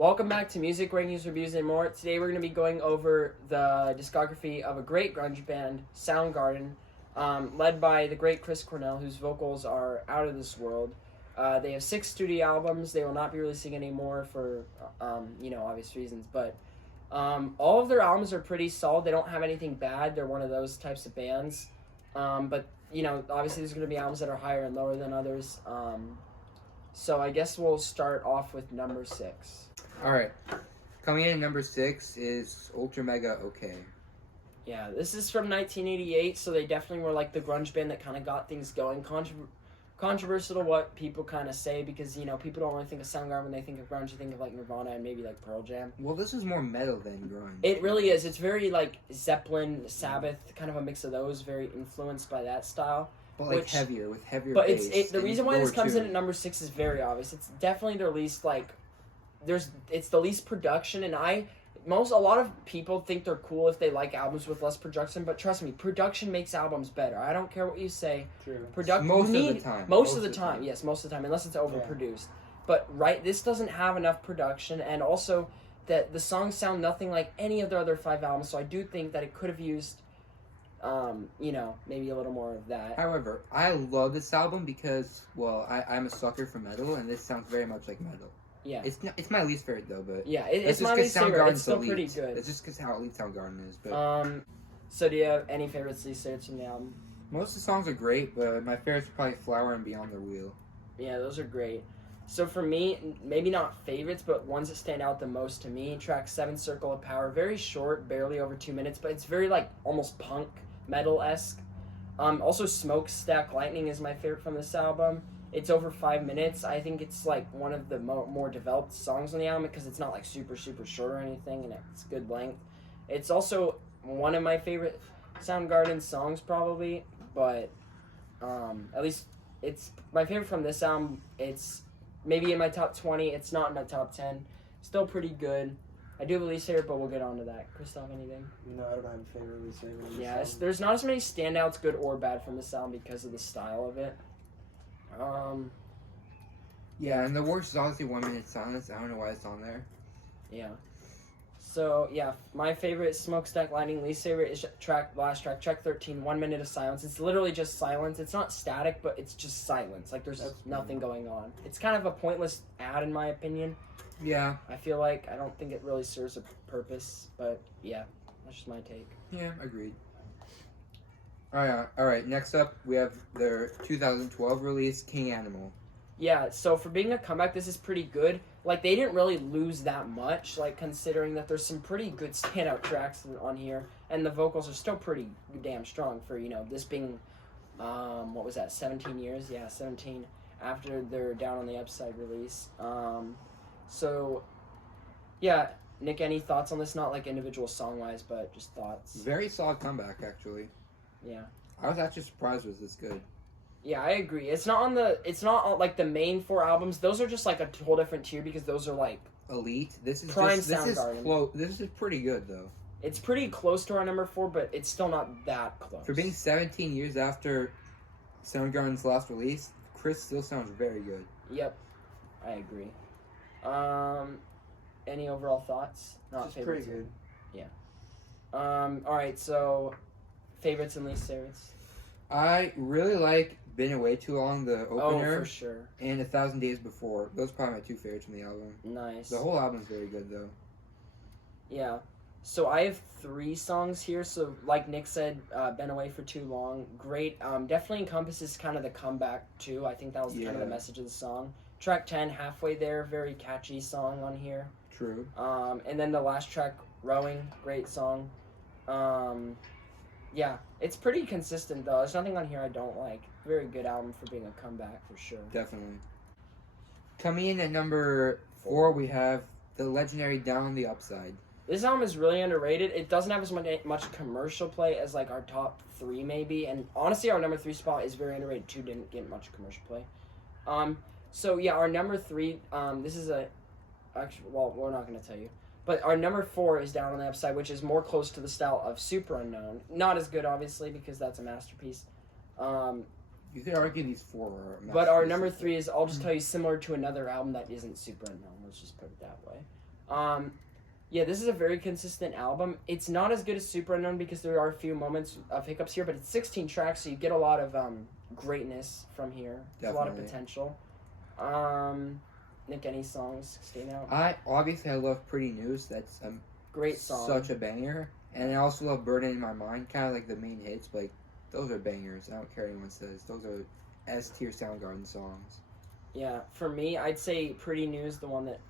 Welcome back to Music Rankings, Reviews, and More. Today we're going to be going over the discography of a great grunge band, Soundgarden, led by the great Chris Cornell, whose vocals are out of this world. They have 6 studio albums. They will not be releasing any more for, obvious reasons. But all of their albums are pretty solid. They don't have anything bad. They're one of those types of bands. But obviously there's going to be albums that are higher and lower than others. So I guess we'll start off with number 6. All right. Coming in at number 6 is Ultramega OK. Yeah, this is from 1988, so they definitely were like the grunge band that kind of got things going. Controversial to what people kind of say because, people don't really think of Soundgarden when they think of grunge. They think of like Nirvana and maybe like Pearl Jam. Well, this is more metal than grunge. It really is. It's very like Zeppelin, Sabbath, kind of a mix of those, very influenced by that style. But with heavier But bass. the reason why this comes in at number 6 is very obvious. It's definitely their least it's the least production, and a lot of people think they're cool if they like albums with less production, but trust me, production makes albums better. I don't care what you say. True. Most of the time, unless it's overproduced. Yeah. But this doesn't have enough production, and also that the songs sound nothing like any of their other 5 albums, so I do think that it could have used maybe a little more of that. However, I love this album because, I'm a sucker for metal, and this sounds very much like metal. Yeah. It's my least favorite, though, but... Yeah, it's my least favorite. It's still pretty elite. good. It's just because how elite Soundgarden is, but... So do you have any favorites, least favorites from the album? Most of the songs are great, but my favorites are probably Flower and Beyond the Wheel. Yeah, those are great. So for me, maybe not favorites, but ones that stand out the most to me, track 7, Circle of Power. Very short, barely over 2 minutes, but it's very, almost punk, metal-esque. Also, Smokestack Lightning is my favorite from this album. It's over 5 minutes. I think it's one of the more developed songs on the album because it's not super, super short or anything, and it's good length. It's also one of my favorite Soundgarden songs probably, but at least it's my favorite from this album. It's maybe in my top 20. It's not in my top 10. Still pretty good. I do have a least favorite, but we'll get on to that. Christoph, anything? No, I don't have a favorite least favorite. Yeah, there's not as many standouts, good or bad, from this album because of the style of it. Yeah, and the worst is obviously 1 Minute Silence. I don't know why it's on there. Yeah. So, yeah, my favorite Smokestack Lightning. Least favorite is track 13, 1 Minute of Silence. It's literally just silence. It's not static, but it's just silence. There's nothing going on. It's kind of a pointless ad, in my opinion. Yeah. I feel like I don't think it really serves a purpose, but yeah, that's just my take. Yeah, agreed. Alright, next up, we have their 2012 release, King Animal. Yeah, so for being a comeback, this is pretty good. They didn't really lose that much, considering that there's some pretty good standout tracks on here, and the vocals are still pretty damn strong for, this being, 17 years? Yeah, 17 after their Down on the Upside release. So, yeah, Nick, any thoughts on this? Not individual song-wise, but just thoughts. Very solid comeback, actually. Yeah. I was actually surprised it was this good. Yeah, I agree. It's not on the main 4 albums. Those are just a whole different tier because those are elite. This is prime this Soundgarden. This is pretty good though. It's pretty close to our number 4, but it's still not that close. For being 17 years after Soundgarden's last release, Chris still sounds very good. Yep, I agree. Any overall thoughts? Not favorites. Pretty good. Yeah. All right. So, favorites and least favorites. I really like Been Away Too Long, the opener. Oh, for sure. And 1,000 Days Before. Those are probably my 2 favorites from the album. Nice. The whole album's very good, though. Yeah. So I have 3 songs here. So like Nick said, Been Away for Too Long. Great. Definitely encompasses kind of the comeback, too. I think that was kind of the message of the song. Track 10, Halfway There. Very catchy song on here. True. And then the last track, Rowing. Great song. Yeah, it's pretty consistent, though. There's nothing on here I don't like. Very good album for being a comeback, for sure. Definitely. Coming in at number 4, we have the legendary Down on the Upside. This album is really underrated. It doesn't have as much commercial play as, our top 3, maybe. And honestly, our number 3 spot is very underrated, too. Didn't get much commercial play. So, yeah, our number 3, this is we're not going to tell you. But our number 4 is Down on the Upside, which is more close to the style of Superunknown. Not as good, obviously, because that's a masterpiece. You could argue these 4 are masterpieces. But our number 3 is, I'll just tell you, similar to another album that isn't Superunknown. Let's just put it that way. Yeah, this is a very consistent album. It's not as good as Superunknown because there are a few moments of hiccups here, but it's 16 tracks, so you get a lot of greatness from here. There's a lot of potential. Nick, any songs stand out? I love Pretty News. That's Great song. Such a banger. And I also love Burden in My Mind, kind of like the main hits, but like, those are bangers. I don't care what anyone says. Those are S-tier Soundgarden songs. Yeah, for me, I'd say Pretty News, the one that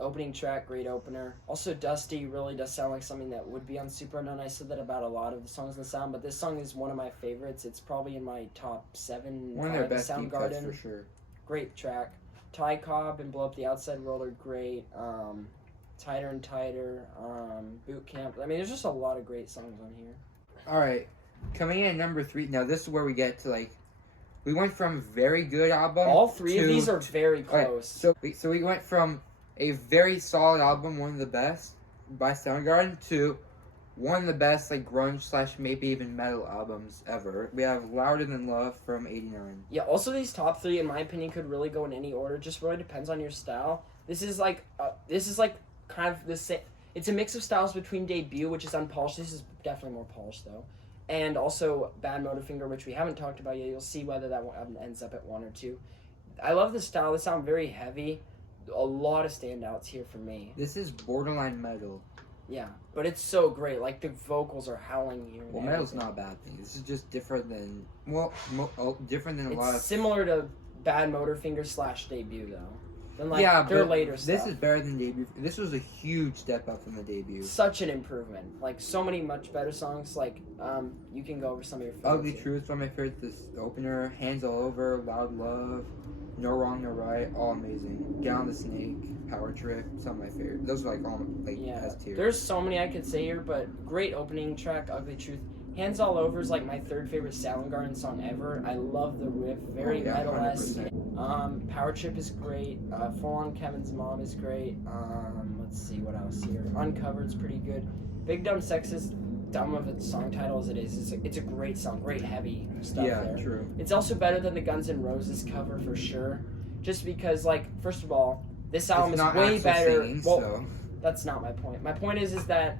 opening track, great opener. Also, Dusty really does sound like something that would be on Superunknown. I said that about a lot of the songs in the sound, but this song is one of my favorites. It's probably in my top 7. One of their best deep cuts Soundgarden. for sure. Great track. Ty Cobb and Blow Up the Outside World are great. Tighter and Tighter, Boot Camp. I mean, there's just a lot of great songs on here. All right, coming in at number 3. Now this is where we get to like, we went from very good album. All three to, of these are very close. Okay, so we went from a very solid album, one of the best by Soundgarden, to one of the best like grunge / maybe even metal albums ever. We have Louder Than Love from '89. Yeah. Also, these top 3, in my opinion, could really go in any order. Just really depends on your style. This is like kind of the same. It's a mix of styles between Debut, which is unpolished. This is definitely more polished though, and also Badmotorfinger, which we haven't talked about yet. You'll see whether that one ends up at 1 or 2. I love the style. They sound very heavy. A lot of standouts here for me. This is borderline metal. Yeah, but it's so great. Like, the vocals are howling here. Well, metal's not a bad thing. This is just different than different than a lot of. It's similar to Badmotorfinger / Debut though. Than like yeah, their but later stuff. This is better than Debut. This was a huge step up from the Debut. Such an improvement. Like, so many much better songs. Like, you can go over some of your favorites. Ugly Truth, one of my favorites. This opener, Hands All Over, Loud Love, No Wrong No Right, all amazing. Get on the Snake, Power Trip, some of my favorites. Those are like all like S tier. There's so many I could say here, but great opening track, Ugly Truth. Hands All Over is like my 3rd favorite Soundgarden song ever. I love the riff, very metal-esque. 100%. Power Trip is great. Full On Kevin's Mom is great. Let's see what else here. Uncovered's pretty good. Big Dumb Sexist, dumb of a song title as it is, it's a great song, great heavy stuff there. Yeah, true. It's also better than the Guns N' Roses cover for sure. Just because, like, first of all, this album is way better. Singing, well, so. That's not my point. My point is that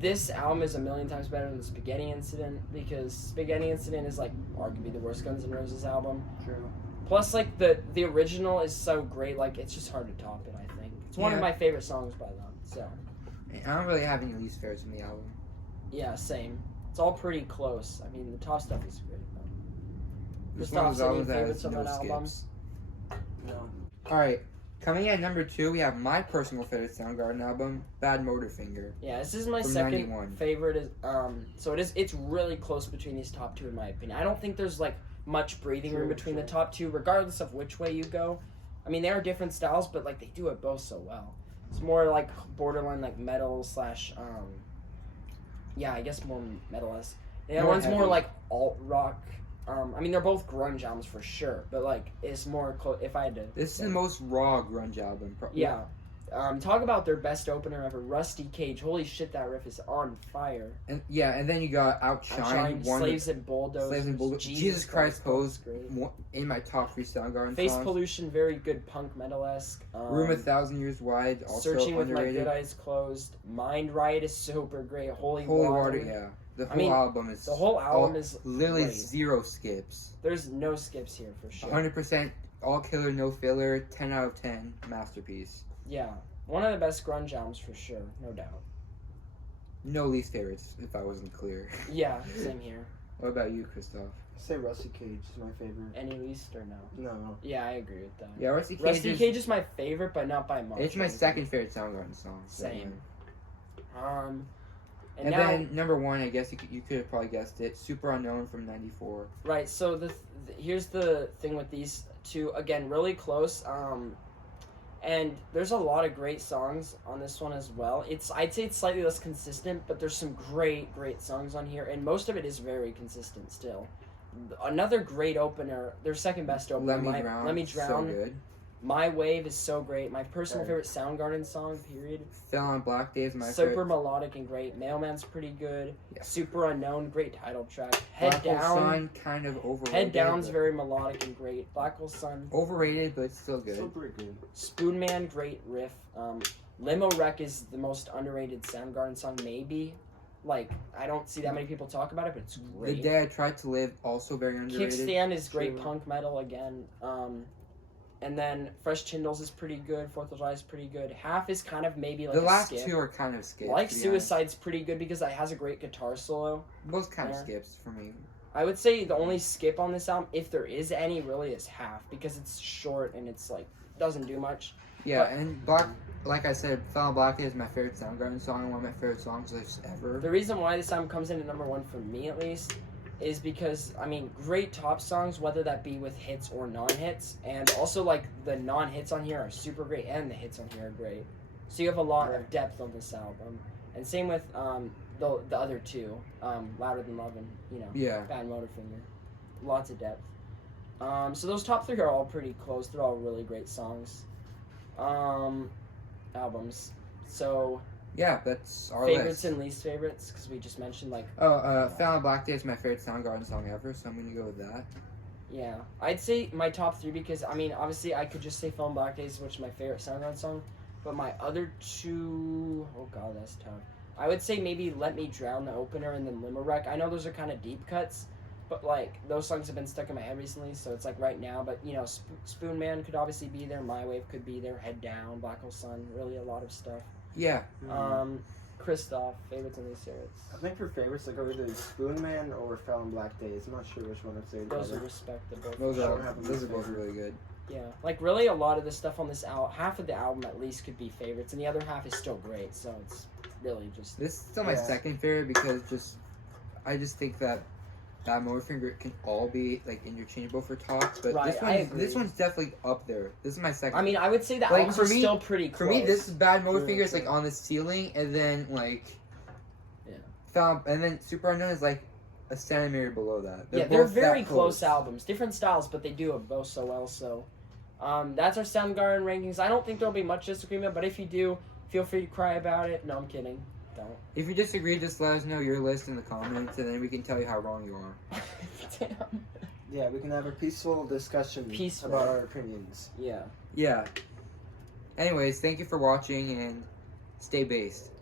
this album is a million times better than the Spaghetti Incident, because Spaghetti Incident is like arguably the worst Guns N' Roses album. True. Plus, like, the original is so great, like, it's just hard to top it, I think. It's one of my favorite songs by them, so. I don't really have any least favorites from the album. Yeah, same. It's all pretty close. I mean, the top stuff is great, though. This Christoph's any albums that favorites has on that album? skips. No. Alright, coming in at number 2, we have my personal favorite Soundgarden album, Badmotorfinger. Yeah, this is my From second 91. favorite. So it's really close between these top 2 in my opinion. I don't think there's like much breathing room between the top 2, regardless of which way you go. I mean, they are different styles, but like they do it both so well. It's more like borderline like metal / yeah, I guess more metal-esque. The other one's more like alt rock. I mean, they're both grunge albums for sure, but like it's more close. If I had to, This is the most raw grunge album. Yeah. Talk about their best opener ever, Rusty Cage. Holy shit, that riff is on fire. And then you got Outshine, Slaves and Bulldozers. Jesus Christ Pose, great. in my top 3 Soundgarden Face songs. Pollution, very good punk metal-esque. Room 1,000 Years Wide, also Searching with My underrated. Good Eyes Closed. Mind Riot is super great. Holy Water, Water. yeah. The whole album is literally great. 0 skips. There's no skips here for sure. 100% all killer, no filler, 10 out of 10, masterpiece. Yeah. One of the best grunge albums for sure, no doubt. No least favorites, if I wasn't clear. Yeah, same here. What about you, Christoph? I say Rusty Cage is my favorite. Any least or no? No. Yeah, I agree with that. Yeah, Rusty Cage is my favorite, but not by much. It's my second favorite Soundgarden song. Same. And now, then number 1, I guess you could have probably guessed it, Superunknown from '94. Right. So here's the thing with these two. Again, really close. And there's a lot of great songs on this one as well. I'd say it's slightly less consistent, but there's some great songs on here, and most of it is very consistent still. Another great opener, their second best opener, Let Me Drown. So good. My Wave is so great. My personal favorite Soundgarden song, period. Fell on Black Days, my Super favorite. melodic and great. Mailman's pretty good. Yeah. Superunknown, great title track. Head Black Hole Down. Sun, kind of overrated. Head Down's very melodic and great. Black Hole Sun. Overrated, but still good. Still pretty good. Spoon Man, great riff. Limo Wreck is the most underrated Soundgarden song, maybe. Like, I don't see that many people talk about it, but it's The great. Day I Tried to Live, also very underrated. Kickstand is great True. punk metal again. And then Fresh Chindles is pretty good. 4th of July is pretty good. Half is kind of maybe like The a last skip. two are kind of skips. Like to be Suicide's pretty good because it has a great guitar solo. honest. Both kind of Yeah. skips for me. I would say the only skip on this album, if there is any, really is Half because it's short and it's like doesn't do much. Yeah, But- and Black, like I said, Fell on Black Day is my favorite Soundgarden song and one of my favorite songs just ever. The reason why this album comes in at number 1 for me at least is because, I mean, great top songs, whether that be with hits or non-hits, and also like the non-hits on here are super great and the hits on here are great. So you have a lot of depth on this album. And same with the other two, Louder Than Love and, Yeah. Badmotorfinger. Lots of depth. So those top 3 are all pretty close. They're all really great songs. Albums. So Yeah, that's our favorites list. and least favorites, because we just mentioned like Fell on Black Day is my favorite Soundgarden song ever, so I'm gonna go with that. yeah, I'd say my top 3 because I mean obviously I could just say Film Black Days, which is my favorite Soundgarden song, but my other 2, oh god, that's tough. I would say maybe Let Me Drown, the opener, and then Limo Wreck. I know those are kind of deep cuts, but like those songs have been stuck in my head recently, so it's like right now. But Spoon Man could obviously be there, My Wave could be there, Head Down, Black Hole Sun, really a lot of stuff. Yeah. Christoph, favorites and least favorites. I think for favorites, like either Spoon Man or Fell on Black Days. I'm not sure which one I'd say. Those are better. respectable. Those I are don't have a those are least both favorite. really good. Yeah, like really a lot of the stuff on this album, half of the album at least could be favorites, and the other half is still great. So it's really just This is still my Yeah. second favorite because I just think that Badmotorfinger can all be like interchangeable for tops, but Right, I agree. this one's definitely up there. This is my second. I mean, I would say the Like, albums for are me- still pretty for close. me, this is Badmotorfinger True, is like true. on the ceiling, and then like Yeah. and then Superunknown is like a centimeter below that. they're both very that close albums, different styles, but they do it both so well. So, that's our Soundgarden rankings. I don't think there'll be much disagreement, but if you do, feel free to cry about it. No, I'm kidding. Don't. If you disagree, just let us know your list in the comments, and then we can tell you how wrong you are. Damn. Yeah, we can have a peaceful discussion Peaceful. about our opinions. Yeah. Yeah. Anyways, thank you for watching, and stay based.